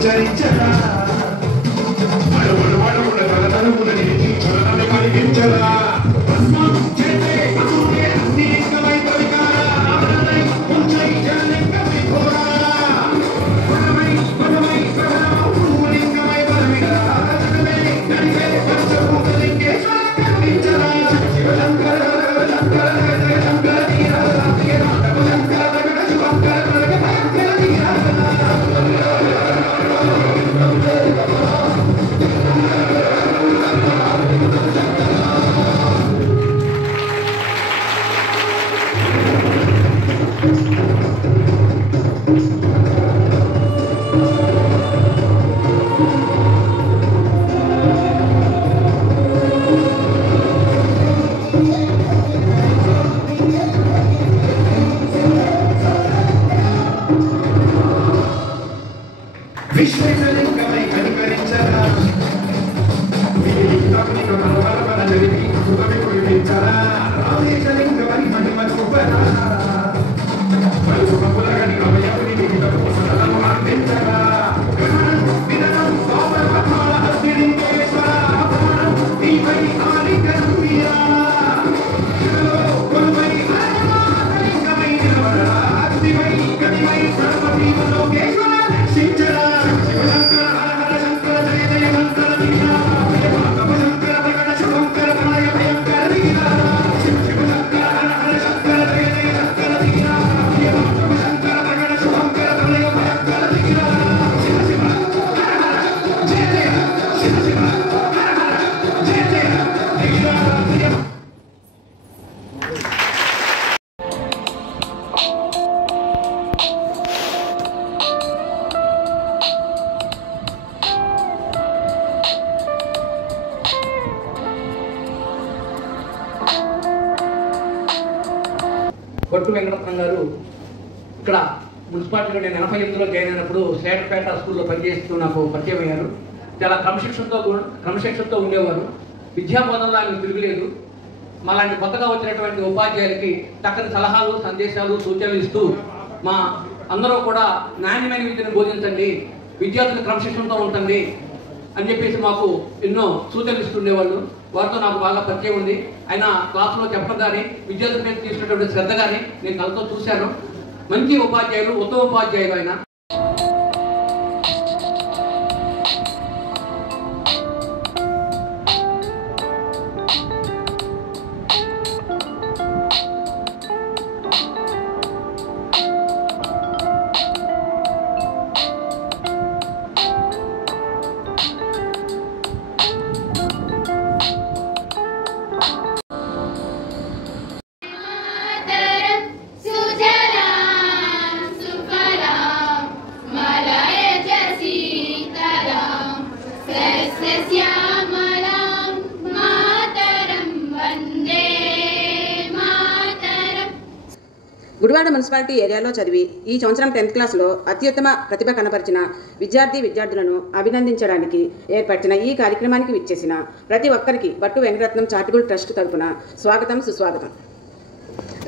సంచరించరా అడుగుడు అడుగుడు తలతలుపుల నిలిచి చురతని కలిగించరా విశ్వేశ్వలింగమై కనికరించరా కురిపించరా రామేశ్వలింగమై మహిమ చూపరా మరుపులగని అభయముని విహితము సదనము అందించరా వినడం సోమరపద్మాల హస్తిలింగేశ్వర నీపై ఆలింగనం వీరా కొలువై లింగమై నిలవరా అగ్నిమై గనిమై సర్వతీ లోకేశ్వర శించరా కొట్టు వెంకటరత్నం గారు ఇక్కడ మున్సిపాలిటీలో నేను 88లో జాయిన్ అయినప్పుడు సేటపేట స్కూల్లో పనిచేస్తూ నాకు పరిచయం అయ్యారు. చాలా క్రమశిక్షణతో ఉండేవారు. విద్యాబోధనలో ఆయన తిరుగులేదు. మాలాంటి కొత్తగా వచ్చినటువంటి ఉపాధ్యాయులకి చక్కని సలహాలు, సందేశాలు, సూచనలు ఇస్తూ మా అందరూ కూడా నాణ్యమైన విద్యను బోధించండి, విద్యార్థులు క్రమశిక్షణతో ఉంటుంది అని చెప్పేసి మాకు ఎన్నో సూచనలు ఇస్తుండేవాళ్ళు. వారితో నాకు బాగా పరిచయం ఉంది. ఆయన క్లాసులో చెప్పడం కానీ విద్యార్థుల మీద తీసుకున్నటువంటి శ్రద్ధ కానీ నేను కళ్ళతో చూశాను. మంచి ఉపాధ్యాయులు, ఉత్తమ ఉపాధ్యాయులు ఆయన. గుడివాడ మున్సిపాలిటీ ఏరియాలో చదివి ఈ సంవత్సరం 10th క్లాస్లో అత్యుత్తమ ప్రతిభ కనపరిచిన విద్యార్థులను అభినందించడానికి ఏర్పరిచిన ఈ కార్యక్రమానికి విచ్చేసిన ప్రతి ఒక్కరికి బట్టు వెంకటరత్నం చారిటబుల్ ట్రస్ట్ తరఫున స్వాగతం, సుస్వాగతం.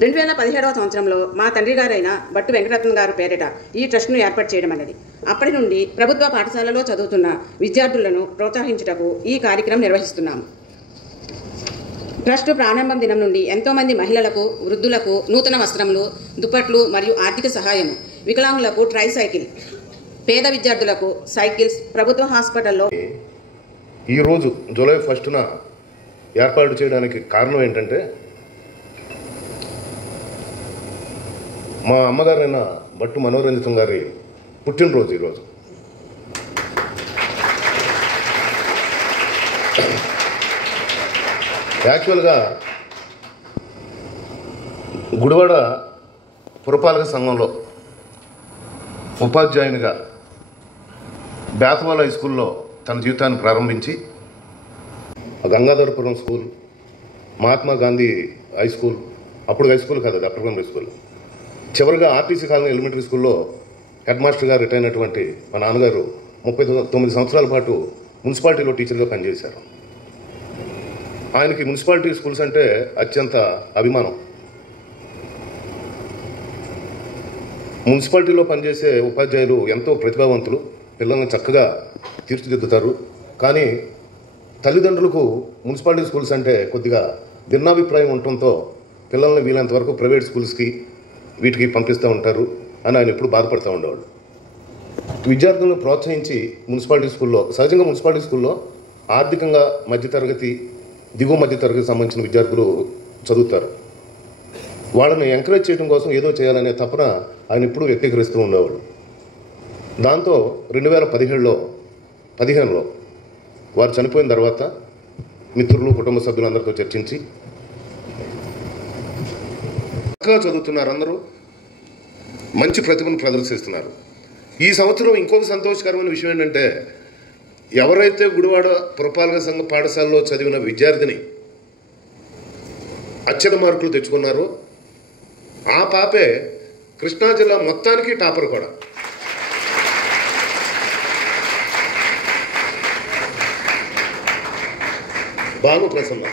2017వ సంవత్సరంలో మా తండ్రి గారైన బట్టు వెంకటరత్నం గారు పేరిట ఈ ట్రస్ట్ను ఏర్పాటు చేయడం అనేది. అప్పటి నుండి ప్రభుత్వ పాఠశాలలో చదువుతున్న విద్యార్థులను ప్రోత్సహించుటకు ఈ కార్యక్రమం నిర్వహిస్తున్నాము. ట్రస్ట్ ప్రారంభం దినం నుండి ఎంతోమంది మహిళలకు, వృద్ధులకు నూతన వస్త్రములు, దుప్పట్లు మరియు ఆర్థిక సహాయం, వికలాంగులకు ట్రైసైకిల్, పేద విద్యార్థులకు సైకిల్స్ ప్రభుత్వ హాస్పిటల్లో ఈరోజు జూలై 1న ఏర్పాటు చేయడానికి కారణం ఏంటంటే, మా అమ్మగారైన బట్టు మనోరంజితం గారి పుట్టినరోజు ఈరోజు. యాక్చువల్గా గుడివాడ పురపాలక సంఘంలో ఉపాధ్యాయునిగా బేతవాల హై స్కూల్లో తన జీవితాన్ని ప్రారంభించి Gangadharapuram school, Mahatma Gandhi high school, అప్పుడు హై స్కూల్ కాదు, అది అప్పర్ ప్రైమరీ స్కూల్, చివరిగా ఆర్టీసీ కాలనీ ఎలిమెంటరీ స్కూల్లో హెడ్ మాస్టర్గా రిటైర్ అయినటువంటి మా నాన్నగారు 39 సంవత్సరాల పాటు మున్సిపాలిటీలో టీచర్గా పనిచేశారు. ఆయనకి మున్సిపాలిటీ స్కూల్స్ అంటే అత్యంత అభిమానం. మున్సిపాలిటీలో పనిచేసే ఉపాధ్యాయులు ఎంతో ప్రతిభావంతులు, పిల్లల్ని చక్కగా తీర్చిదిద్దుతారు. కానీ తల్లిదండ్రులకు మున్సిపాలిటీ స్కూల్స్ అంటే కొద్దిగా భిన్నాభిప్రాయం ఉండటంతో పిల్లల్ని వీలంత వరకు ప్రైవేట్ స్కూల్స్కి వీటికి పంపిస్తూ ఉంటారు అని ఆయన ఎప్పుడు బాధపడుతూ ఉండేవాళ్ళు. విద్యార్థులను ప్రోత్సహించి సహజంగా మున్సిపాలిటీ స్కూల్లో ఆర్థికంగా మధ్యతరగతి, దిగువ మధ్యతరగతికి సంబంధించిన విద్యార్థులు చదువుతారు. వాళ్ళని ఎంకరేజ్ చేయడం కోసం ఏదో చేయాలనే తపన ఆయన ఎప్పుడూ వ్యక్తీకరిస్తూ ఉండేవాళ్ళు. దాంతో 2015లో వారు చనిపోయిన తర్వాత మిత్రులు, కుటుంబ సభ్యులందరితో చర్చించి చక్కగా చదువుతున్నారు, అందరూ మంచి ప్రతిభను ప్రదర్శిస్తున్నారు. ఈ సంవత్సరం ఇంకొక సంతోషకరమైన విషయం ఏంటంటే, ఎవరైతే గుడివాడ పురపాలక సంఘ పాఠశాలలో చదివిన విద్యార్థిని అత్యధిక మార్కులు తెచ్చుకున్నారో ఆ పాపే కృష్ణా జిల్లా మొత్తానికి టాపర్ కూడా. Bhanu Prasanna,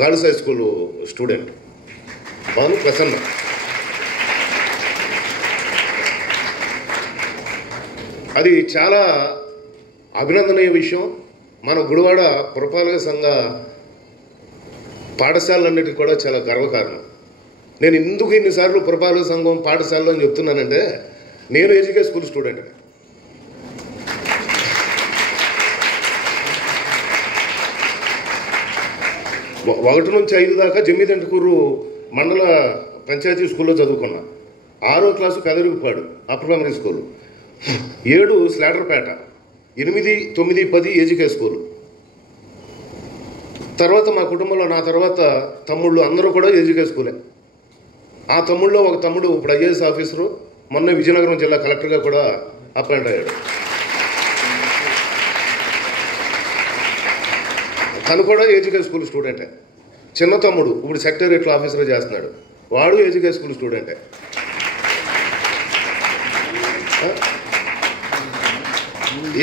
girls high school student Bhanu Prasanna. అది చాలా అభినందనీయ విషయం. మన గుడివాడ పురపాలక సంఘ పాఠశాలన్నిటికీ కూడా చాలా గర్వకారణం. నేను ఎందుకు ఇన్నిసార్లు పురపాలక సంఘం పాఠశాలలో అని చెప్తున్నానంటే, నేను ఎడ్యుకేషన్ స్కూల్ స్టూడెంట్. 1 నుంచి 5 దాకా జమ్మిదంటుకూరు మండల పంచాయతీ స్కూల్లో చదువుకున్నా. 6వ class Pedarugupadu upper primary school, 7 Slaterpet, 8, 9, 10 AGK school. తర్వాత మా కుటుంబంలో నా తర్వాత తమ్ముళ్ళు అందరూ కూడా ఏజికే స్కూలే. ఆ తమ్ముళ్ళలో ఒక తమ్ముడు ఇప్పుడు ఐఏఎస్ ఆఫీసరు, మొన్న విజయనగరం జిల్లా కలెక్టర్గా కూడా అపాయింట్ అయ్యాడు. తను కూడా ఏజికే స్కూల్ స్టూడెంటే. చిన్న తమ్ముడు ఇప్పుడు సెక్రటేరియట్లో ఆఫీసర్గా చేస్తున్నాడు, వాడు ఏజికే స్కూల్ స్టూడెంటే.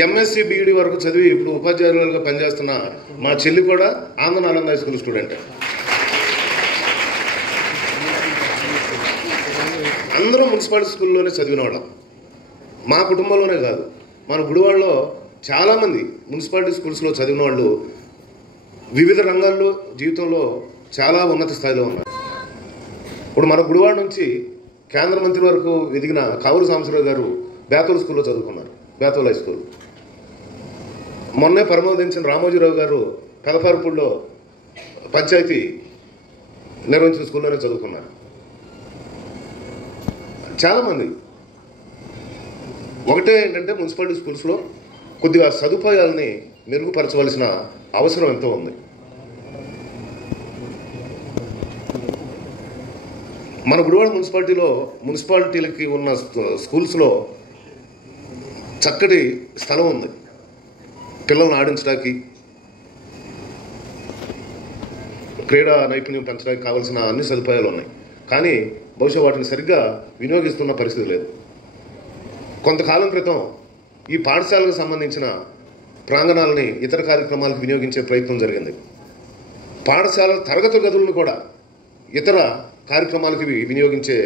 ఎంఎస్సి బీఈడి వరకు చదివి ఇప్పుడు ఉపాధ్యాయులుగా పనిచేస్తున్న మా చెల్లి కూడా ఆంధ్ర నాలంద హై స్కూల్ స్టూడెంటే. అందరూ మున్సిపాలిటీ స్కూల్లోనే చదివిన వాళ్ళం. మా కుటుంబంలోనే కాదు, మన గుడివాడలో చాలామంది మున్సిపాలిటీ స్కూల్స్లో చదివిన వాళ్ళు వివిధ రంగాల్లో జీవితంలో చాలా ఉన్నత స్థాయిలో ఉన్నారు. ఇప్పుడు మన గుడివాడ నుంచి కేంద్ర మంత్రి వరకు ఎదిగిన కావూరు సాంబశివరావు గారు బేతోల్ స్కూల్లో చదువుకున్నారు, బేతోల్ హై స్కూల్. మొన్నే పరమోదించిన రామోజీరావు గారు పెదపార్పూడిలో పంచాయతీ నిర్వహించిన స్కూల్లోనే చదువుకున్నారు. చాలామంది ఒకటే ఏంటంటే, మున్సిపాలిటీ స్కూల్స్లో కొద్దిగా సదుపాయాలని మెరుగుపరచవలసిన అవసరం ఎంతో ఉంది. మన గుడివాడ మున్సిపాలిటీలకి ఉన్న స్కూల్స్లో చక్కటి స్థలం ఉంది, పిల్లల్ని ఆడించడానికి, క్రీడా నైపుణ్యం పెంచడానికి కావాల్సిన అన్ని సదుపాయాలు ఉన్నాయి. కానీ బహుశా వాటిని సరిగ్గా వినియోగిస్తున్న పరిస్థితి లేదు. కొంతకాలం క్రితం ఈ పాఠశాలకు సంబంధించిన ప్రాంగణాలని ఇతర కార్యక్రమాలకు వినియోగించే ప్రయత్నం జరిగింది. పాఠశాల తరగతి గదులను కూడా ఇతర కార్యక్రమాలకి వినియోగించే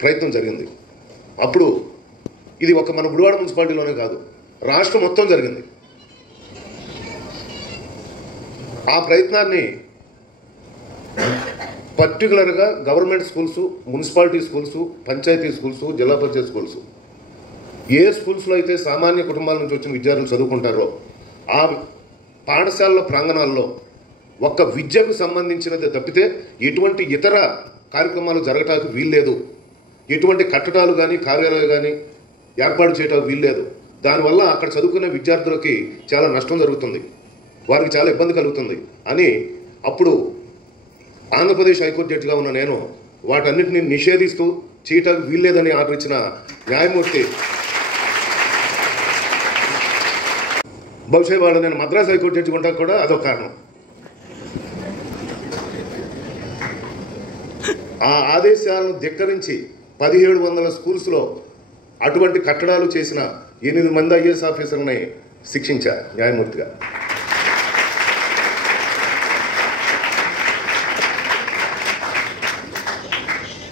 ప్రయత్నం జరిగింది. అప్పుడు ఇది ఒక మన గుడివాడ మున్సిపాలిటీలోనే కాదు, రాష్ట్రం మొత్తం జరిగింది. ఆ ప్రయత్నాన్ని పర్టికులర్గా government schools, municipality schools, panchayati schools, zilla parishad schools, ఏ స్కూల్స్లో అయితే సామాన్య కుటుంబాల నుంచి వచ్చిన విద్యార్థులు చదువుకుంటారో ఆ పాఠశాలల ప్రాంగణాల్లో ఒక్క విద్యకు సంబంధించినది తప్పితే ఎటువంటి ఇతర కార్యక్రమాలు జరగటానికి వీల్లేదు. ఎటువంటి కట్టడాలు కానీ కార్యాలయాలు కానీ ఏర్పాటు చేయడానికి వీల్లేదు. దానివల్ల అక్కడ చదువుకునే విద్యార్థులకి చాలా నష్టం జరుగుతుంది, వారికి చాలా ఇబ్బంది కలుగుతుంది అని అప్పుడు ఆంధ్రప్రదేశ్ హైకోర్టు జడ్జిగా ఉన్న నేను వాటన్నిటిని నిషేధిస్తూ చేయటానికి వీల్లేదని ఆర్డర్ ఇచ్చిన న్యాయమూర్తి, బహుశా వాళ్ళు నేను మద్రాసు హైకోర్టు జడ్జి ఉంటాకు కూడా అదొక కారణం. ఆ ఆదేశాలను ధిక్కరించి 1700 స్కూల్స్లో అటువంటి కట్టడాలు చేసిన 8 మంది ఐఏఎస్ ఆఫీసర్ని శిక్షించారు న్యాయమూర్తిగా.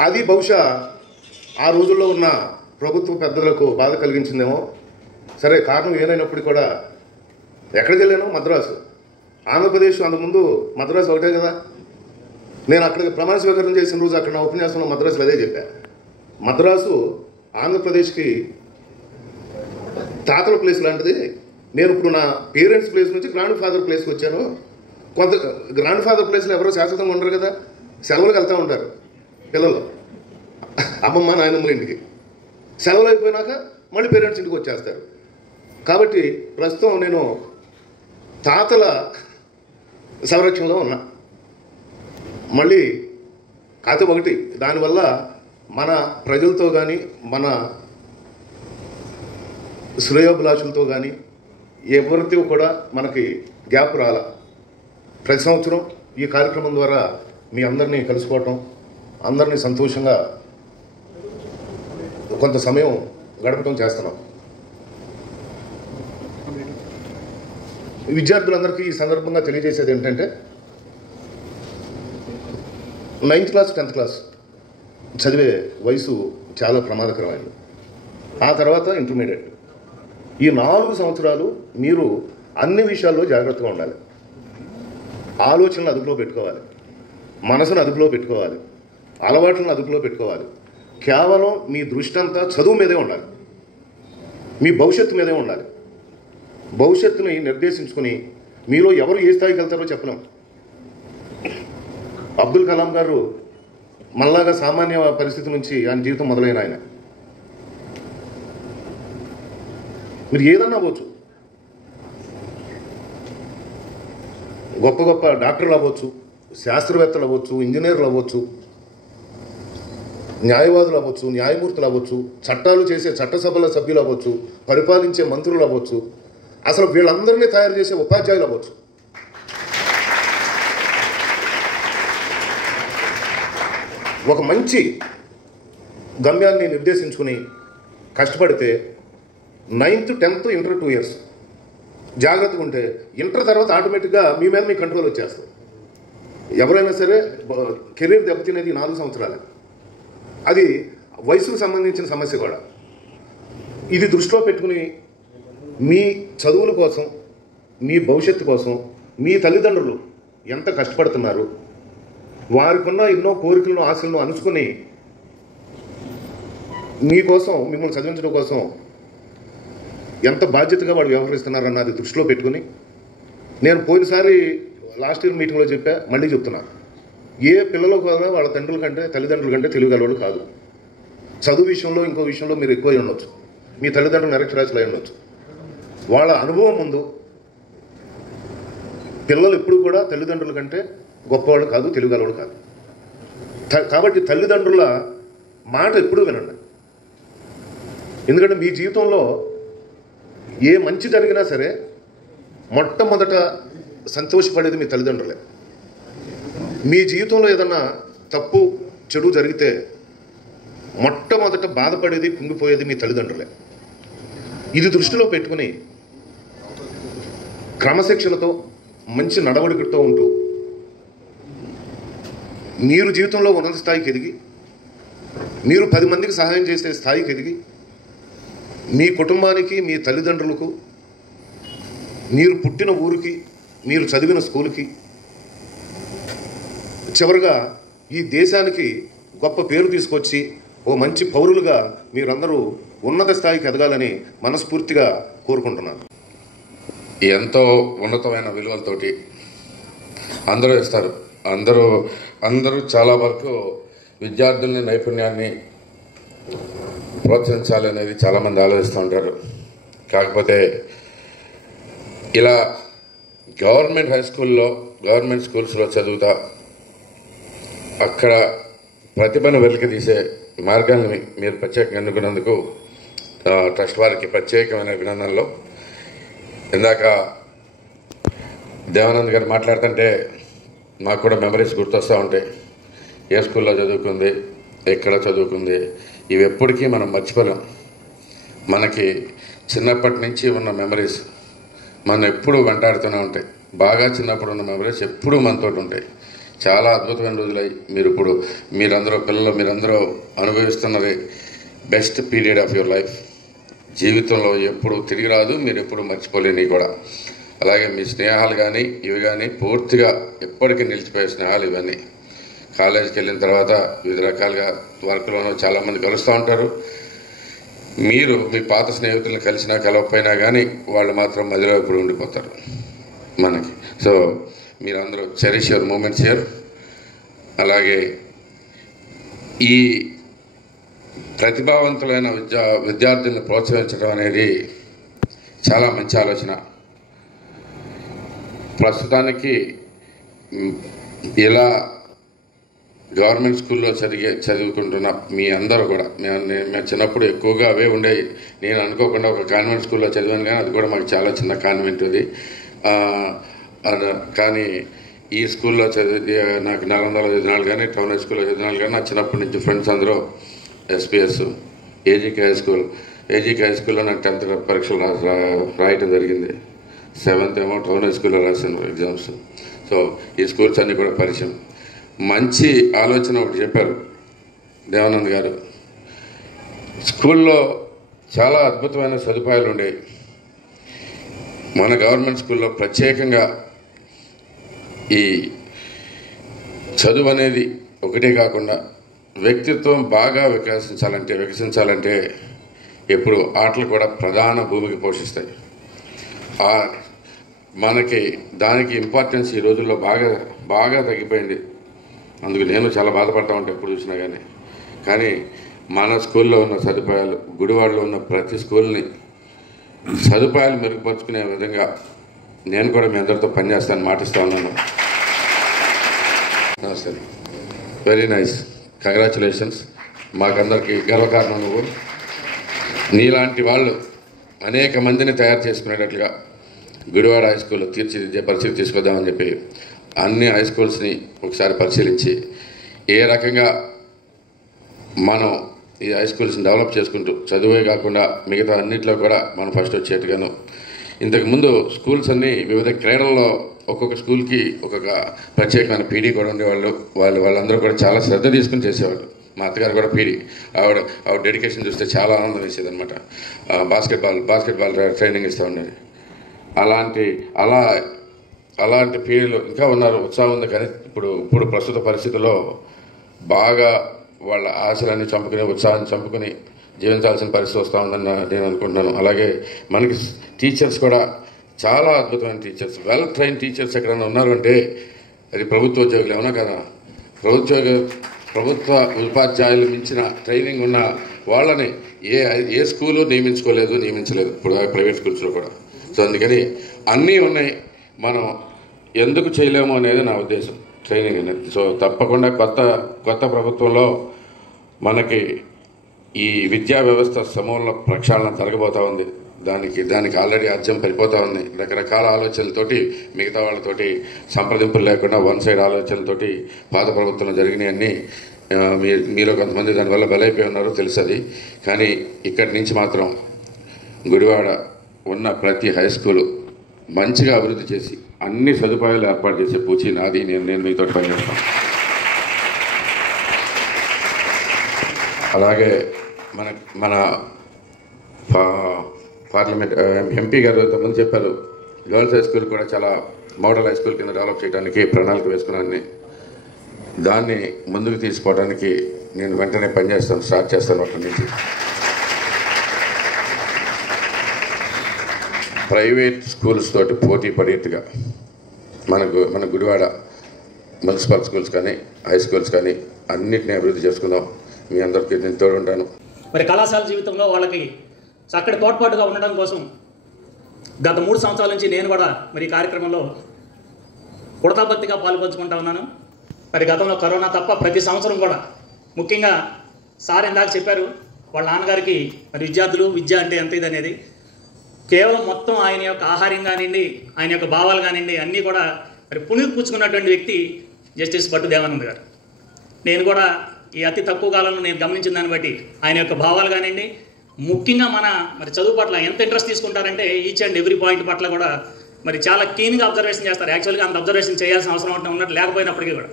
అది బహుశా ఆ రోజుల్లో ఉన్న ప్రభుత్వ పెద్దలకు బాధ కలిగించిందేమో. సరే, కారణం ఏదైనప్పటికీ కూడా ఎక్కడికి వెళ్ళాను? మద్రాసు. ఆంధ్రప్రదేశ్ అంతకుముందు మద్రాసు ఒకటే కదా. నేను అక్కడికి ప్రమాణ స్వీకారం చేసిన రోజు అక్కడ నా ఉపన్యాసంలో మద్రాసులో అదే చెప్పా. మద్రాసు ఆంధ్రప్రదేశ్కి తాతల ప్లేస్ లాంటిది. నేను ఇప్పుడు నా పేరెంట్స్ ప్లేస్ నుంచి గ్రాండ్ ఫాదర్ ప్లేస్కి వచ్చాను. కొంత గ్రాండ్ ఫాదర్ ప్లేస్లో ఎవరో శాశ్వతంగా ఉండరు కదా, సెలవులకు వెళ్తూ ఉంటారు పిల్లలు అమ్మమ్మ నాయనమ్మల ఇంటికి. సెలవులు అయిపోయినాక మళ్ళీ పేరెంట్స్ ఇంటికి వచ్చేస్తారు. కాబట్టి ప్రస్తుతం నేను తాతల సంరక్షణలో ఉన్నా. మళ్ళీ కథ ఒకటి, దానివల్ల మన ప్రజలతో కానీ మన శ్రేయోభిలాషులతో కానీ ఎవరితో కూడా మనకి గ్యాప్ రాల. ప్రతి సంవత్సరం ఈ కార్యక్రమం ద్వారా మీ అందరినీ కలుసుకోవటం, అందరినీ సంతోషంగా కొంత సమయం గడపటం చేస్తున్నాం. విద్యార్థులందరికీ ఈ సందర్భంగా తెలియజేసేది ఏంటంటే 9th క్లాస్ 10th క్లాస్ చదివే వయసు చాలా ప్రమాదకరమైనది. ఆ తర్వాత ఇంటర్మీడియట్. ఈ 4 సంవత్సరాలు మీరు అన్ని విషయాల్లో జాగ్రత్తగా ఉండాలి. ఆలోచనలు అదుపులో పెట్టుకోవాలి, మనసును అదుపులో పెట్టుకోవాలి, అలవాట్లను అదుపులో పెట్టుకోవాలి. కేవలం మీ దృష్టి అంతా చదువు మీదే ఉండాలి, మీ భవిష్యత్తు మీదే ఉండాలి. భవిష్యత్తుని నిర్దేశించుకుని మీలో ఎవరు ఏ స్థాయికి వెళ్తారో చెప్పలేం. అబ్దుల్ కలాం గారు మళ్ళాగా సామాన్య పరిస్థితి నుంచి ఆయన జీవితం మొదలైన ఆయన. మీరు ఏదన్నా అవ్వచ్చు, గొప్ప గొప్ప డాక్టర్లు అవ్వచ్చు, శాస్త్రవేత్తలు అవ్వచ్చు, ఇంజనీర్లు అవ్వచ్చు, న్యాయవాదులు అవ్వచ్చు, న్యాయమూర్తులు అవ్వచ్చు, చట్టాలు చేసే చట్టసభల సభ్యులు అవ్వచ్చు, పరిపాలించే మంత్రులు అవ్వచ్చు, అసలు వీళ్ళందరినీ తయారు చేసే ఉపాధ్యాయులు అవ్వచ్చు. ఒక మంచి గమ్యాన్ని నిర్దేశించుకుని కష్టపడితే 9th 10th ఇంటర్ 2 years జాగ్రత్తగా ఉంటే ఇంటర్ తర్వాత ఆటోమేటిక్గా మీ మీద మీ కంట్రోల్ వచ్చేస్తుంది. ఎవరైనా సరే కెరీర్ దెబ్బతినేది 4 సంవత్సరాలే. అది వయసుకు సంబంధించిన సమస్య కూడా. ఇది దృష్టిలో పెట్టుకుని మీ చదువుల కోసం, మీ భవిష్యత్తు కోసం మీ తల్లిదండ్రులు ఎంత కష్టపడుతున్నారు, వారికున్న ఎన్నో కోరికలను ఆశలను అనుసుకుని మీకోసం, మిమ్మల్ని చదివించడం కోసం ఎంత బాధ్యతగా వాడు వ్యవహరిస్తున్నారన్నది దృష్టిలో పెట్టుకుని, నేను పోయినసారి లాస్ట్ ఇయర్ మీటింగ్లో చెప్పా, మళ్ళీ చెప్తున్నాను, ఏ పిల్లలు కూడా వాళ్ళ తండ్రుల కంటే తల్లిదండ్రుల కంటే తెలియగలవాడు కాదు. చదువు విషయంలో ఇంకో విషయంలో మీరు ఎక్కువ ఉండొచ్చు, మీ తల్లిదండ్రులు నిరక్షరాస్యులు అయి ఉండొచ్చు. వాళ్ళ అనుభవం ముందు పిల్లలు ఎప్పుడు కూడా తల్లిదండ్రుల కంటే గొప్పవాడు కాదు, తెలియగలవాడు కాదు. కాబట్టి తల్లిదండ్రుల మాట ఎప్పుడూ వినండి. ఎందుకంటే మీ జీవితంలో ఏ మంచి జరిగినా సరే మొట్టమొదట సంతోషపడేది మీ తల్లిదండ్రులే. మీ జీవితంలో ఏదన్నా తప్పు చెడు జరిగితే మొట్టమొదట బాధపడేది, కుంగిపోయేది మీ తల్లిదండ్రులే. ఇది దృష్టిలో పెట్టుకుని క్రమశిక్షణతో మంచి నడవడికతో ఉంటూ మీరు జీవితంలో ఉన్నత స్థాయికి ఎదిగి, మీరు 10 మందికి సహాయం చేసే స్థాయికి ఎదిగి, మీ కుటుంబానికి, మీ తల్లిదండ్రులకు, మీరు పుట్టిన ఊరికి, మీరు చదివిన స్కూల్కి, చివరిగా ఈ దేశానికి గొప్ప పేరు తీసుకొచ్చి ఓ మంచి పౌరులుగా మీరందరూ ఉన్నత స్థాయికి ఎదగాలని మనస్ఫూర్తిగా కోరుకుంటున్నాను. ఎంతో ఉన్నతమైన విలువలతోటి అందరూ ఇస్తారు. అందరూ చాలా వరకు విద్యార్థుల్ని నైపుణ్యాన్ని ప్రోత్సహించాలనేది చాలామంది ఆలోచిస్తూ ఉంటారు. కాకపోతే ఇలా గవర్నమెంట్ హై స్కూల్లో, గవర్నమెంట్ స్కూల్స్లో చదువుతా అక్కడ ప్రతిభను వెలికితీసే మార్గాన్ని మీరు ప్రత్యేకంగా ఎన్నుకున్నందుకు ట్రస్ట్ వారికి ప్రత్యేకమైన అభినందనలు. ఇందాక దేవానంద్ గారు మాట్లాడుతుంటే మాకు కూడా మెమరీస్ గుర్తొస్తూ ఉంటాయి. ఏ స్కూల్లో చదువుకుంది, ఎక్కడ చదువుకుంది, ఇవి ఎప్పటికీ మనం మర్చిపోలేం. మనకి చిన్నప్పటి నుంచి ఉన్న మెమరీస్ మనం ఎప్పుడూ వెంటాడుతూనే ఉంటాయి. బాగా చిన్నప్పుడు ఉన్న మెమరీస్ ఎప్పుడూ మనతో ఉంటాయి. చాలా అద్భుతమైన రోజులై మీరందరూ పిల్లలు మీరందరూ అనుభవిస్తున్నది best period of your life. జీవితంలో ఎప్పుడు తిరిగి రాదు, మీరు ఎప్పుడు మర్చిపోలేని కూడా. అలాగే మీ స్నేహాలు కానీ ఇవి కానీ పూర్తిగా ఎప్పటికీ నిలిచిపోయే స్నేహాలు ఇవన్నీ. కాలేజీకి వెళ్ళిన తర్వాత వివిధ రకాలుగా వర్క్లోనూ చాలామంది కలుస్తూ ఉంటారు. మీరు మీ పాత స్నేహితులను కలిసినా కలవకపోయినా కానీ వాళ్ళు మాత్రం మధ్యలో ఎప్పుడు ఉండిపోతారు మనకి. సో మీరందరూ చెరిష్ యువర్ మూమెంట్స్ హియర్. అలాగే ఈ ప్రతిభావంతులైన విద్యార్థులను ప్రోత్సహించడం అనేది చాలా మంచి ఆలోచన. ప్రస్తుతానికి ఇలా గవర్నమెంట్ స్కూల్లో చదువుకుంటున్న మీ అందరూ కూడా, మేము చిన్నప్పుడు ఎక్కువగా అవే ఉండేవి. నేను అనుకోకుండా ఒక కాన్వెంట్ స్కూల్లో చదివాను, కానీ అది కూడా మాకు చాలా చిన్న కాన్వెంట్ అది. కానీ ఈ స్కూల్లో చదివి నాకు నల్గొండలో చదివినాలు కానీ టౌన్ హై స్కూల్లో చదివినాలు కానీ నా చిన్నప్పటి నుంచి ఫ్రెండ్స్ అందరూ ఎస్పీఎస్, ఏజీకే హై స్కూల్లో నాకు 10th పరీక్షలు రాయటం జరిగింది. 7th ఏమో టౌన్ హై స్కూల్లో రాశాను ఎగ్జామ్స్. సో ఈ స్కూల్స్ అన్నీ కూడా పరిచయం. మంచి ఆలోచన ఒకటి చెప్పారు దేవానంద్ గారు. స్కూల్లో చాలా అద్భుతమైన సదుపాయాలు ఉండేవి. మన గవర్నమెంట్ స్కూల్లో ప్రత్యేకంగా ఈ చదువు అనేది ఒకటే కాకుండా వ్యక్తిత్వం బాగా వికసించాలంటే ఎప్పుడు ఆటలు కూడా ప్రధాన భూమికి పోషిస్తాయి. మనకి దానికి ఇంపార్టెన్స్ ఈ రోజుల్లో బాగా తగ్గిపోయింది. అందుకు నేను చాలా బాధపడతా ఉంటాను ఎప్పుడు చూసినా కానీ మన స్కూల్లో ఉన్న సదుపాయాలు, గుడివాడలో ఉన్న ప్రతి స్కూల్ని సదుపాయాలు మెరుగుపరుచుకునే విధంగా నేను కూడా మీ అందరితో పనిచేస్తాను, మాటిస్తా ఉన్నాను. నమస్తే. Very nice, congratulations. మాకందరికి గర్వకారణం నువ్వు. నీలాంటి వాళ్ళు అనేక మందిని తయారు చేసుకునేటట్లుగా గుడివాడ హై స్కూల్లో తీర్చిదిద్దే పరిస్థితి తీసుకొద్దామని చెప్పి అన్ని హై స్కూల్స్ని ఒకసారి పరిశీలించి ఏ రకంగా మనం ఈ హై స్కూల్స్ని డెవలప్ చేసుకుంటూ చదువే కాకుండా మిగతా అన్నింటిలో కూడా మనం ఫస్ట్ వచ్చేట్టుగాను. ఇంతకుముందు స్కూల్స్ అన్నీ వివిధ క్రీడల్లో ఒక్కొక్క స్కూల్కి ఒక్కొక్క ప్రత్యేకమైన పీడీ కూడా ఉండేవాళ్ళు. వాళ్ళందరూ కూడా చాలా శ్రద్ధ తీసుకుని చేసేవాళ్ళు. మా అత్తగారు కూడా పీడీ. ఆవిడ డెడికేషన్ చూస్తే చాలా ఆనందం వేసేది అనమాట. బాస్కెట్బాల్ ట్రైనింగ్ ఇస్తూ ఉండేది. అలాంటి పీరియడ్లు ఇంకా ఉన్నారు, ఉత్సాహం ఉంది. కానీ ఇప్పుడు ప్రస్తుత పరిస్థితుల్లో బాగా వాళ్ళ ఆశలన్నీ చంపుకుని, ఉత్సాహాన్ని చంపుకుని జీవించాల్సిన పరిస్థితి వస్తూ ఉందని నేను అనుకుంటున్నాను. అలాగే మనకి టీచర్స్ కూడా చాలా అద్భుతమైన టీచర్స్, వెల్ ట్రైన్ టీచర్స్ ఎక్కడైనా ఉన్నారు అంటే అది ప్రభుత్వ ఉద్యోగులు, అవునా కదా? ప్రభుత్వ ఉపాధ్యాయులు మించిన ట్రైనింగ్ ఉన్న వాళ్ళని ఏ స్కూలు నియమించలేదు ఇప్పుడు ప్రైవేట్ స్కూల్స్లో కూడా. సో అందుకని అన్నీ ఉన్నాయి. మనం ఎందుకు చేయలేము అనేది నా ఉద్దేశం, ట్రైనింగ్ అనేది. సో తప్పకుండా కొత్త ప్రభుత్వంలో మనకి ఈ విద్యా వ్యవస్థ సమూల ప్రక్షాళన జరగబోతూ ఉంది. దానికి ఆల్రెడీ అర్జం పడిపోతూ ఉంది. రకరకాల ఆలోచనలతోటి మిగతా వాళ్ళతోటి సంప్రదింపులు లేకుండా వన్ సైడ్ ఆలోచనలతోటి పాత ప్రభుత్వంలో జరిగినాయన్నీ మీలో కొంతమంది దానివల్ల బలైపోయి ఉన్నారో తెలుసది. కానీ ఇక్కడి నుంచి మాత్రం గుడివాడ ఉన్న ప్రతి హై స్కూలు మంచిగా అభివృద్ధి చేసి అన్ని సదుపాయాలు ఏర్పాటు చేసే పూచి నాది. నేను మీతో పనిచేస్తాను. అలాగే మన పార్లమెంట్ ఎంపీ గారు ఇంతకుముందు చెప్పారు, గర్ల్స్ హై స్కూల్ కూడా చాలా మోడల్ హై స్కూల్ కింద డెవలప్ చేయడానికి ప్రణాళిక వేసుకున్నాను. దాన్ని ముందుకు తీసుకోవడానికి నేను వెంటనే పనిచేస్తాను, స్టార్ట్ చేస్తాను. అక్కడి నుంచి ప్రైవేట్ స్కూల్స్ తోటి పోటీ పడేట్టుగా మన గుడివాడ మున్సిపల్ స్కూల్స్ కానీ హై స్కూల్స్ కానీ అన్నిటినీ అభివృద్ధి చేసుకుందాం. మీ అందరికీ నేను తోడుంటాను. మరి కళాశాల జీవితంలో వాళ్ళకి చక్కటి తోడ్పాటుగా ఉండడం కోసం గత 3 సంవత్సరాల నుంచి నేను కూడా మరి ఈ కార్యక్రమంలో ఉడతాబత్తిగా పాల్పంచుకుంటా ఉన్నాను. మరి గతంలో కరోనా తప్ప ప్రతి సంవత్సరం కూడా, ముఖ్యంగా సార్ ఇందాక చెప్పారు వాళ్ళ నాన్నగారికి మరి విద్య అంటే ఎంత ఇది అనేది, కేవలం మొత్తం ఆయన యొక్క ఆహార్యం కానివ్వండి, ఆయన యొక్క భావాలు కానివ్వండి అన్నీ కూడా మరి పుణికిపుచ్చుకున్నటువంటి వ్యక్తి జస్టిస్ భట్టు దేవానంద్ గారు. నేను కూడా ఈ అతి తక్కువ కాలంలో నేను గమనించిన దాన్ని బట్టి ఆయన యొక్క భావాలు కానివ్వండి, ముఖ్యంగా మరి చదువు పట్ల ఎంత ఇంట్రెస్ట్ తీసుకుంటారంటే ఈచ్ అండ్ ఎవ్రీ పాయింట్ పట్ల కూడా మరి చాలా క్లీన్గా అబ్జర్వేషన్ చేస్తారు. యాక్చువల్గా అంత అబ్జర్వేషన్ చేయాల్సిన అవసరం ఉన్నట్టు లేకపోయినప్పటికీ కూడా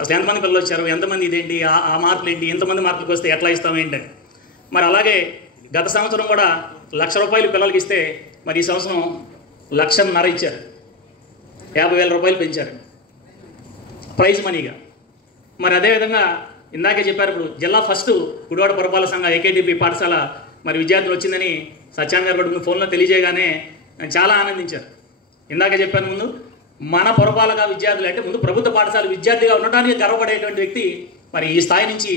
అసలు ఎంతమంది పిల్లలు వచ్చారు, ఎంతమంది ఇదేంటి, ఆ మార్కులు ఏంటి, ఎంతమంది మార్కులకు వస్తే ఎట్లా ఇస్తాం ఏంటని మరి అలాగే గత సంవత్సరం కూడా 1,00,000 రూపాయలు పిల్లలకి ఇస్తే మరి ఈ సంవత్సరం 1,50,000 ఇచ్చారు. 50,000 రూపాయలు పెంచారు ప్రైజ్ మనీగా. మరి అదేవిధంగా ఇందాకే చెప్పారు, ఇప్పుడు జిల్లా ఫస్ట్ గుడివాడ పురపాలక సంఘ ఏకేటీపీ పాఠశాల మరి విద్యార్థులు వచ్చిందని సత్యాన్ గారు కూడా ఫోన్లో తెలియజేయగానే చాలా ఆనందించారు. ఇందాకే చెప్పాను, ముందు మన పురపాలక విద్యార్థులు అంటే ముందు ప్రభుత్వ పాఠశాల విద్యార్థిగా ఉండడానికి గర్వపడేటువంటి వ్యక్తి మరి ఈ స్థాయి నుంచి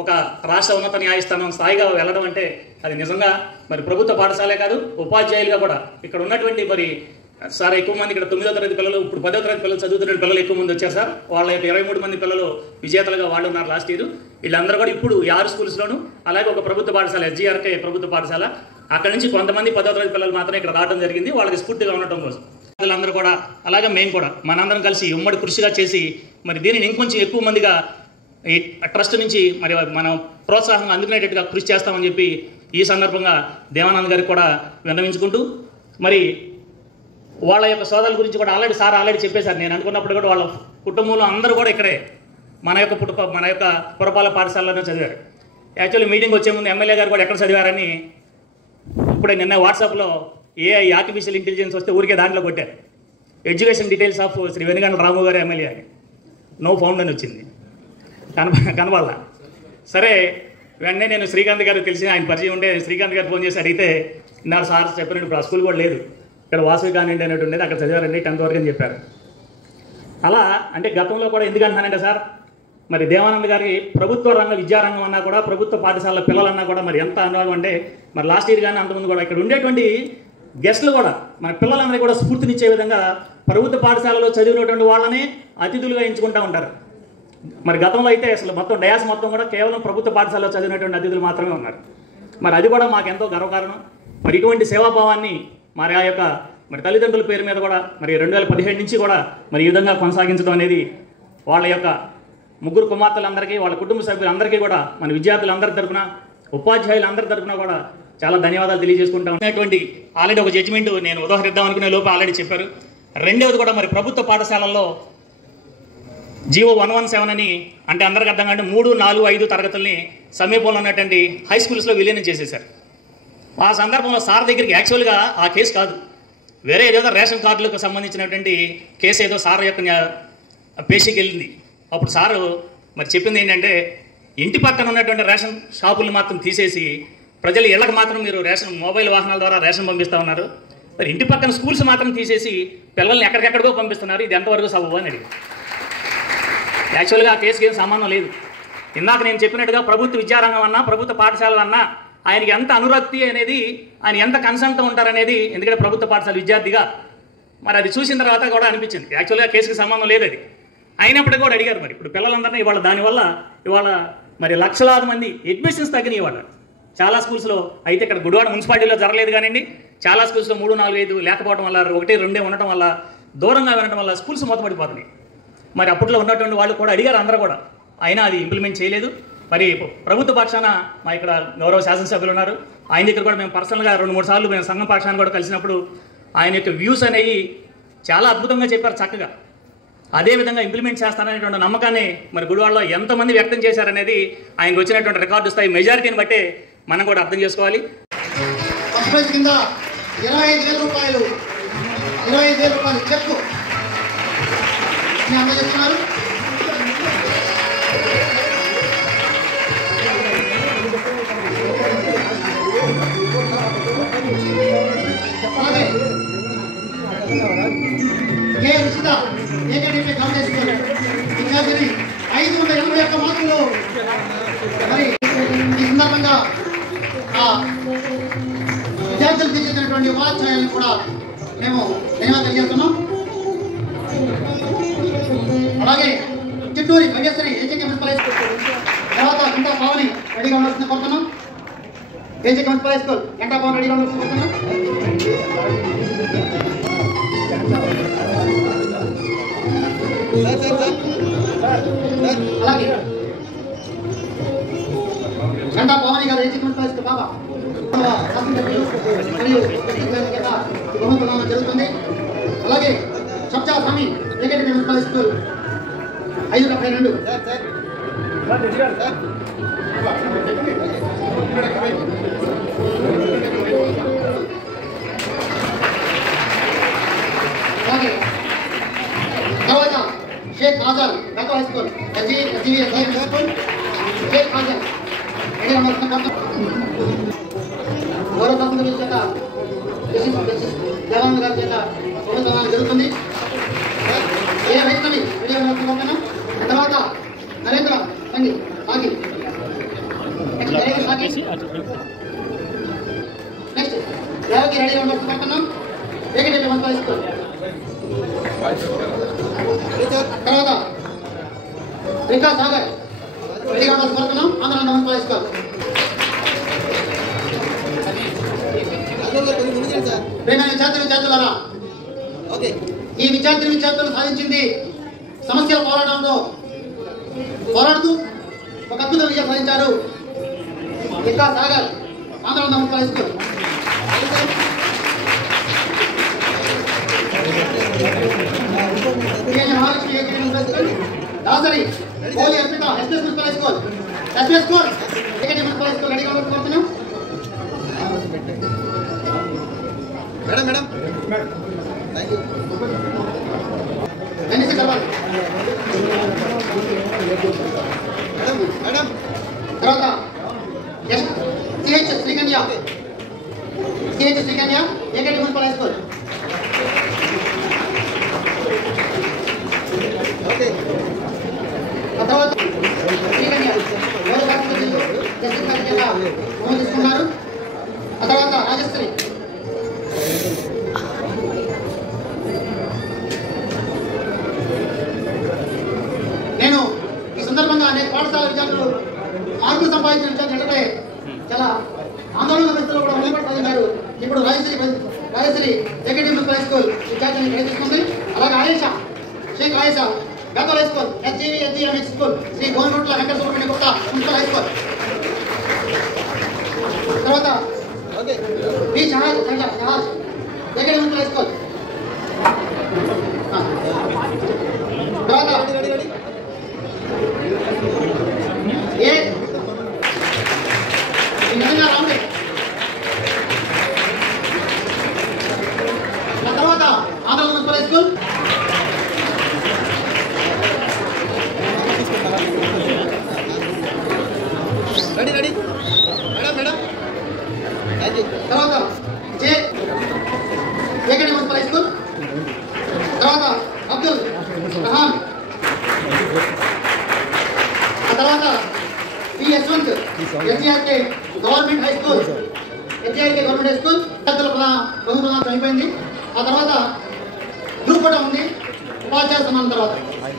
ఒక రాష్ట్ర ఉన్నత న్యాయస్థానం స్థాయిగా వెళ్ళడం అంటే అది నిజంగా మరి ప్రభుత్వ పాఠశాలే కాదు, ఉపాధ్యాయులుగా కూడా ఇక్కడ ఉన్నటువంటి మరి సార్ ఎక్కువ మంది ఇక్కడ 9వ తరగతి పిల్లలు, ఇప్పుడు 10వ తరగతి పిల్లలు చదువుతున్న పిల్లలు ఎక్కువ మంది వచ్చారు సార్. వాళ్ళ యొక్క 23 మంది పిల్లలు విజేతలుగా వాళ్ళు ఉన్నారు లాస్ట్ ఇయర్. వీళ్ళందరూ కూడా ఇప్పుడు 6 స్కూల్స్లోను, అలాగే ఒక ప్రభుత్వ పాఠశాల SGRK ప్రభుత్వ పాఠశాల, అక్కడ నుంచి కొంతమంది 10వ తరగతి పిల్లలు మాత్రమే ఇక్కడ రావడం జరిగింది వాళ్ళకి స్ఫూర్తిగా ఉండటం కోసం. అందరూ కూడా అలాగే మేము కూడా మనందరం కలిసి ఉమ్మడి కృషిగా చేసి మరి దీనిని ఇంకొంచెం ఎక్కువ మందిగా ఈ ట్రస్ట్ నుంచి మరి మనం ప్రోత్సాహం అందుకునేటట్టుగా కృషి చేస్తామని చెప్పి ఈ సందర్భంగా దేవానంద్ గారికి కూడా విన్నవించుకుంటూ, మరి వాళ్ళ యొక్క సోదరుల గురించి కూడా ఆల్రెడీ చెప్పేశారు. నేను అనుకున్నప్పుడు కూడా వాళ్ళ కుటుంబంలో అందరూ కూడా ఇక్కడే మన యొక్క పురపాలక పాఠశాలలోనే చదివారు. యాక్చువల్లీ మీటింగ్ వచ్చే ముందు ఎమ్మెల్యే గారు కూడా ఎక్కడ చదివారని ఇప్పుడే నిన్న వాట్సాప్లో AI ఆర్టిఫిషియల్ ఇంటెలిజెన్స్ వస్తే ఊరికే దాంట్లో కొట్టారు, education details of Shri Venugandla Ramu garu MLA అని నో ఫౌండ్ అని వచ్చింది, కనబడాల. సరే వెంటనే నేను శ్రీకాంత్ గారు తెలిసి ఆయన పరిచయం ఉంటే శ్రీకాంత్ గారు ఫోన్ చేసి అడిగితే ఇన్నారు సార్ చెప్పినట్టు ఇప్పుడు ఆ స్కూల్ కూడా లేదు, ఇక్కడ వాసవి కానివ్వండి అనేటు ఉండేది, అక్కడ చదివారండి 10th వరకు అని చెప్పారు. అలా అంటే గతంలో కూడా ఎందుకు అంటున్నానంటే సార్, మరి దేవానంద్ గారికి ప్రభుత్వ రంగ విద్యారంగం అన్నా కూడా ప్రభుత్వ పాఠశాల పిల్లలన్నా కూడా మరి ఎంత అనుభవం అంటే మరి లాస్ట్ ఇయర్ కానీ అంతకుముందు కూడా ఇక్కడ ఉండేటువంటి గెస్టులు కూడా మన పిల్లలందరికీ కూడా స్ఫూర్తినిచ్చే విధంగా ప్రభుత్వ పాఠశాలలో చదివినటువంటి వాళ్ళని అతిథులుగా ఎంచుకుంటూ ఉంటారు. మరి గతంలో అయితే అసలు మొత్తం డయాస్ మొత్తం కూడా కేవలం ప్రభుత్వ పాఠశాలలో చదివినటువంటి అతిథులు మాత్రమే ఉన్నారు. మరి అది కూడా మాకెంతో గర్వకారణం. మరి ఇటువంటి సేవాభావాన్ని మరి ఆ యొక్క మరి తల్లిదండ్రుల పేరు మీద కూడా మరి 2017 నుంచి కూడా మరి ఈ విధంగా కొనసాగించడం అనేది వాళ్ళ యొక్క ముగ్గురు కుమార్తెలందరికీ వాళ్ళ కుటుంబ సభ్యులందరికీ కూడా మన విద్యార్థులందరి తరఫున ఉపాధ్యాయులందరి తరఫున కూడా చాలా ధన్యవాదాలు తెలియజేసుకుంటా ఉన్నటువంటి ఆల్రెడీ ఒక జడ్జిమెంట్ నేను ఉదాహరిద్దాం అనుకునే లోపు ఆల్రెడీ చెప్పారు. రెండవది కూడా మరి ప్రభుత్వ పాఠశాలల్లో జీవో 117 అని అంటే అందరికి అర్థం కంటే 3, 4, 5 తరగతుల్ని సమీపంలో ఉన్నటువంటి హై స్కూల్స్లో విలీనం చేసేశారు. ఆ సందర్భంలో సార్ దగ్గరికి యాక్చువల్గా ఆ కేసు కాదు, వేరే ఏదో రేషన్ కార్డులకు సంబంధించినటువంటి కేసు ఏదో సార్ యొక్క పేషీకి వెళ్ళింది. అప్పుడు సారు మరి చెప్పింది ఏంటంటే ఇంటి పక్కన ఉన్నటువంటి రేషన్ షాపులు మాత్రం తీసేసి ప్రజలు ఇళ్ళకి మాత్రం మీరు రేషన్ మొబైల్ వాహనాల ద్వారా రేషన్ పంపిస్తూ ఉన్నారు, మరి ఇంటి పక్కన స్కూల్స్ మాత్రం తీసేసి పిల్లల్ని ఎక్కడికెక్కడికో పంపిస్తున్నారు, ఇది ఎంతవరకు సబబు అని అడిగి. యాక్చువల్గా ఆ కేసుకి ఏం సంబంధం లేదు. ఇందాక నేను చెప్పినట్టుగా ప్రభుత్వ విద్యారంగం అన్నా ప్రభుత్వ పాఠశాలలు అన్నా ఆయనకి ఎంత అనురక్తి అనేది, ఆయన ఎంత కన్సర్న్తో ఉంటారనేది, ఎందుకంటే ప్రభుత్వ పాఠశాల విద్యార్థిగా మరి అది చూసిన తర్వాత కూడా అనిపించింది. యాక్చువల్గా కేసుకి సంబంధం లేదు అది, అయినప్పటికీ కూడా అడిగారు. మరి ఇప్పుడు పిల్లలందరినీ ఇవాళ దానివల్ల ఇవాళ మరి లక్షలాది మంది అడ్మిషన్స్ తగ్గినాయి ఇవాళ చాలా స్కూల్స్లో. అయితే ఇక్కడ గుడివాడ మున్సిపాలిటీలో జరగలేదు కానివ్వండి, చాలా స్కూల్స్లో 3, 4, 5 లేకపోవడం వల్ల 1, 2 ఉండటం వల్ల దూరంగా వినడం వల్ల స్కూల్స్ మూతపడిపోతున్నాయి. మరి అప్పట్లో ఉన్నటువంటి వాళ్ళు కూడా అడిగారు అందరూ కూడా, అయినా అది ఇంప్లిమెంట్ చేయలేదు. మరి ప్రభుత్వ పక్షాన మా ఇక్కడ గౌరవ శాసనసభ్యులు ఉన్నారు, ఆయన దగ్గర కూడా మేము పర్సనల్గా 2-3 సార్లు మేము సంఘం పక్షాన్ని కూడా కలిసినప్పుడు ఆయన యొక్క వ్యూస్ అనేవి చాలా అద్భుతంగా చెప్పారు చక్కగా. అదేవిధంగా ఇంప్లిమెంట్ చేస్తారనేటువంటి నమ్మకాన్ని మరి గుడివాడలో ఎంతమంది వ్యక్తం చేశారనేది ఆయనకు వచ్చినటువంటి రికార్డు స్థాయి మెజారిటీని బట్టే మనం కూడా అర్థం చేసుకోవాలి. కింద 25,000 రూపాయలు చెక్కు అందజేస్తున్నారు. కే రుషిత ఏకడీపీ కాంగ్రెస్ విద్యార్థిని 581 మార్కులు. మరి ఈ సందర్భంగా విద్యార్థులు తీర్చినటువంటి ఉపాధ్యాయులను కూడా మేము ధన్యవాదాలు తెలియజేస్తున్నాం. అలాగే Chitturi Bhageshwari AJK municipal high school తర్వాత గంటా పవని రెడీగా ఉండాల్సింది కోరుతున్నాం. AJK municipal high school Ganta Pavan రెడీగా ఉండాల్సింది కోరుతున్నాం. అలాగే Ganta Pavani garu AJK municipal high school బాబా మరియు బహుమతి జరుగుతుంది. అలాగే సబ్జా స్వామి ఏకడీపీ మున్సిపల్ స్కూల్ 572 తర్వాత షేక్ ఆజాద్ గత high school school Sheikh Azad గౌరవ తరఫున చేత జవాన్ గారి చేత గౌరవం జరుగుతుంది. ఏ వైష్ణవి విజయవంతం. తర్వాత నరేంద్ర సంగి సాగి నెక్స్ట్ దేవకి రెడీగా ఉండడం ఏకదేవి హై స్కూల్. తర్వాత వికాస్ సాగర్ రెడీగా ఉండడం ఆంధ్ర హై స్కూల్. విద్యార్థులారా, ఈ విద్యార్థులు సాధించింది సమస్యల పోరాటంలో పోరాడుతూ ఒక అద్భుత విజయం సాధించారు. Vikas Sagar Andhra high school. Dasari Koli Arpitha SS municipal high school. SS school municipal high school రెడీగా కోరుతున్నాం. Madam thank you. మేడం తర్వాత సిహెచ్ శ్రీకన్య ఏకటి మున్సిపల్ హై స్కూల్. తర్వాత శ్రీకన్య తీసుకున్నారు. ఆ తర్వాత రాజశ్రీ. నేను ఈ సందర్భంగా అనేక పాఠశాల విద్యార్థులు మార్కులు సంపాదించిన విద్యార్థులు చాలా ఆందోళన పరిస్థితుల్లో కూడా నిలబడుతున్నారు. ఇప్పుడు Rajashri secondary municipal high school విద్యార్థిని ప్రయత్నిస్తుంది. అలాగే ఆయేషా షేక్ ఆయేషా గత high school SGMH school Shri Govindagutla Venkata Subrahmanya Gupta municipal high school. తర్వాత P Shahad secondary municipal high school. తర్వాత ఏ రాముడి. తర్వాత Andhra municipal high school. Ready madam తర్వాత జే ఏకడి మున్సిపల్ హై స్కూల్. తర్వాత అబ్దుల్ రహాన్. ఆ తర్వాత B Yashwant NCRK government high school. Government high school ప్రభుత్వం చనిపోయింది. ఆ తర్వాత గ్రూప్ కూడా ఉంది. ఉపాధ్యాయ సమానం తర్వాత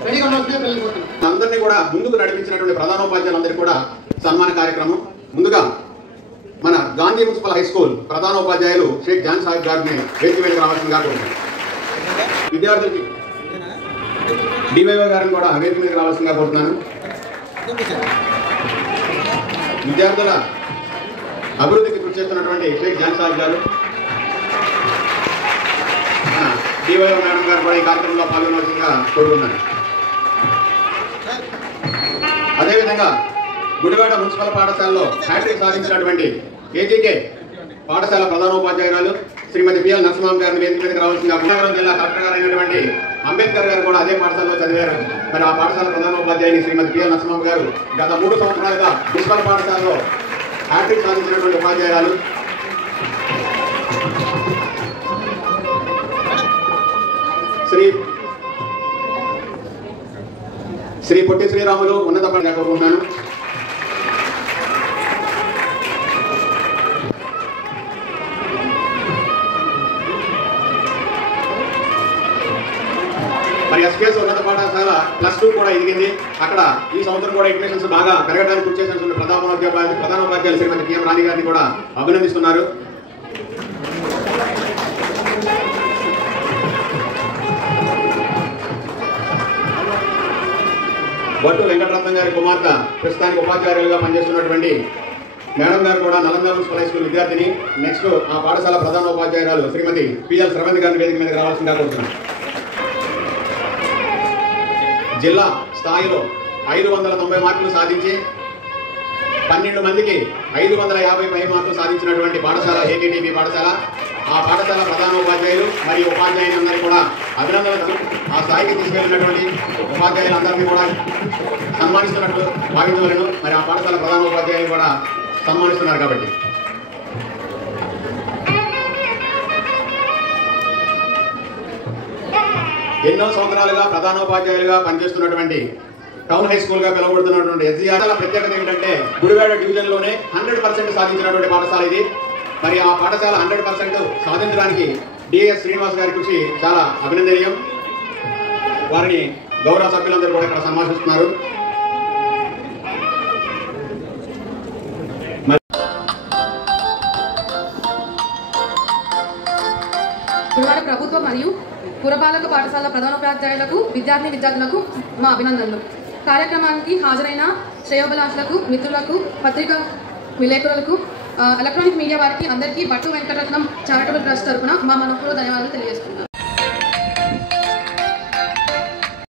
రెడీగా ఉండాల్సిందే వెళ్ళిపోతున్నాం. అందరినీ కూడా ముందుకు నడిపించినటువంటి ప్రధానోపాధ్యాయులందరికీ కూడా సన్మాన కార్యక్రమం. ముందుగా మన గాంధీ మున్సిపల్ హై స్కూల్ ప్రధానోపాధ్యాయులు షేక్ జాన్ సాహిబ్ గారిని వేదిక మీదకి రావాల్సిందిగా కోరుతున్నాను. విద్యార్థులకి డివైఓ గారిని కూడా వేదిక మీదకి రావాల్సిందిగా కోరుతున్నాను. విద్యార్థుల అభివృద్ధికి కృషి చేస్తున్నటువంటి షేక్ జాన్ సాహిబ్ గారు, డివైఓ మేడం గారు కూడా ఈ కార్యక్రమంలో పాల్గొనవలసిందిగా కోరుతున్నాను. అదేవిధంగా గుడివాడ మున్సిపల్ పాఠశాలలో హ్యాట్రిక్ సాధించినటువంటి కేజీకే పాఠశాల ప్రధానోపాధ్యాయురాలు శ్రీమతి పిఎల్ నరసింహం గారిని వేదిక మీదకి రావాల్సిందిగా విజయనగరం జిల్లా కలెక్టర్ గారు అయినటువంటి అంబేద్కర్ గారు కూడా అదే పాఠశాలలో చదివారు. మరి ఆ పాఠశాల ప్రధానోపాధ్యాయుని శ్రీమతి పిఎల్ నరసింహం గారు గత 3 సంవత్సరాలుగా మున్సిపల్ పాఠశాలలో హ్యాట్రిక్ సాధించినటువంటి ఉపాధ్యాయురాలు. శ్రీ పొట్టి శ్రీరాములు ఉన్నత పనిగా కోరుకుంటున్నాను. మరి ఎస్పీఎస్ ఉన్నత పాఠశాల +2 కూడా ఎదిగింది. అక్కడ ఈ సంవత్సరం కూడా అడ్మిషన్స్ బాగా పెరగడానికి కృషి చేసినటువంటి ప్రధానోపాధ్యాయులు శ్రీమతి పిఎం రాణి గారిని కూడా అభినందిస్తున్నారు. బట్టు వెంకటరత్నం గారి కుమార్తె ప్రస్తుతానికి ఉపాధ్యాయులుగా పనిచేస్తున్నటువంటి మేడం గారు కూడా నలంద మున్సిపల్ హై స్కూల్ విద్యార్థిని. నెక్స్ట్ ఆ పాఠశాల ప్రధానోపాధ్యాయురాలు శ్రీమతి పిఎల్ శ్రవంతి గారిని వేదిక మీదకి రావాల్సిందిగా కోరుతున్నాను. జిల్లా స్థాయిలో 590 మార్కులు సాధించి 12 మందికి 550 పై మార్కులు సాధించినటువంటి పాఠశాల ఏటీటీపీ పాఠశాల. ఆ పాఠశాల ప్రధానోపాధ్యాయులు మరియు ఉపాధ్యాయులందరికీ కూడా అభినందనలు. ఆ స్థాయికి తీసుకెళ్లినటువంటి ఉపాధ్యాయులందరినీ కూడా సన్మానిస్తున్నట్లు భావించవలను. మరి ఆ పాఠశాల ప్రధానోపాధ్యాయులు కూడా సన్మానిస్తున్నారు కాబట్టి ఎన్నో సంవత్సరాలుగా ప్రధానోపాధ్యాయులుగా పనిచేస్తున్నటువంటి టౌన్ హై స్కూల్ గా పిలువబడుతున్నటువంటి ఎస్జీఆర్ ప్రత్యేకత ఏమిటంటే గుడివాడ డివిజన్ లోనే 100% సాధించినటువంటి పాఠశాల ఇది. మరి ఆ పాఠశాల 100% సాధించడానికి డిఎస్ శ్రీనివాస్ గారి కృషి చాలా అభినందనీయం. వారిని గౌరవ సభ్యులందరూ కూడా ఇక్కడ సన్మానిస్తున్నారు. గుడివాడ ప్రభుత్వ మరియు పురపాలక పాఠశాల ప్రధానోపాధ్యాయులకు విద్యార్థులకు మా అభినందనలు. కార్యక్రమానికి హాజరైన శ్రేయోభిలాషులకు, మిత్రులకు, పత్రికా విలేకరులకు, ఎలక్ట్రానిక్ మీడియా వారికి అందరికీ భట్టు వెంకటరత్నం చారిటబుల్ ట్రస్ట్ తరఫున మా మనపూర్వక ధన్యవాదాలు తెలియజేస్తున్నాను.